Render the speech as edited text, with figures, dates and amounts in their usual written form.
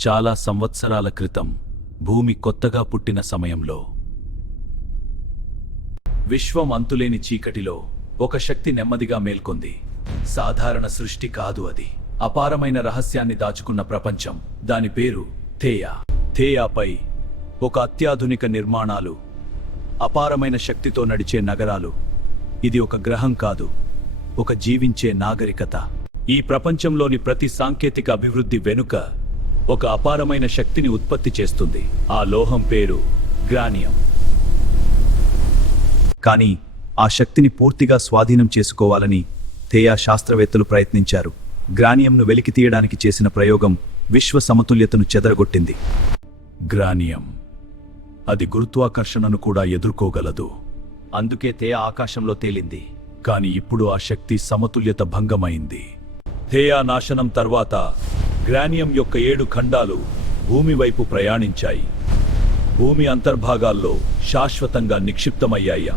చాలా సంవత్సరాల క్రితం భూమి కొత్తగా పుట్టిన సమయంలో విశ్వం అంతులేని చీకటిలో ఒక శక్తి నెమ్మదిగా మేల్కొంది. సాధారణ సృష్టి కాదు అది. అపారమైన రహస్యాన్ని దాచుకున్న ప్రపంచం. దాని పేరు థేయా. థేయాపై ఒక అత్యాధునిక నిర్మాణాలు, అపారమైన శక్తితో నడిచే నగరాలు. ఇది ఒక గ్రహం కాదు, ఒక జీవించే నాగరికత. ఈ ప్రపంచంలోని ప్రతి సాంకేతిక అభివృద్ధి వెనుక ఒక అపారమైన శక్తిని ఉత్పత్తి చేస్తుంది. ఆ లోహం పేరు గ్రానియం. కానీ ఆ శక్తిని పూర్తిగా స్వాధీనం చేసుకోవాలని థేయా శాస్త్రవేత్తలు ప్రయత్నించారు. గ్రానియంను వెలికి తీయడానికి చేసిన ప్రయోగం విశ్వ సమతుల్యతను చెదరగొట్టింది. గ్రానియం అది గురుత్వాకర్షణను కూడా ఎదుర్కోగలదు. అందుకే థేయా ఆకాశంలో తేలింది. కానీ ఇప్పుడు ఆ శక్తి సమతుల్యత భంగమైంది. థేయా నాశనం తర్వాత గ్రానియం యొక్క 7 ఖండాలు భూమి వైపు ప్రయాణించాయి. భూమి అంతర్భాగాల్లో శాశ్వతంగా నిక్షిప్తమయ్యాయి.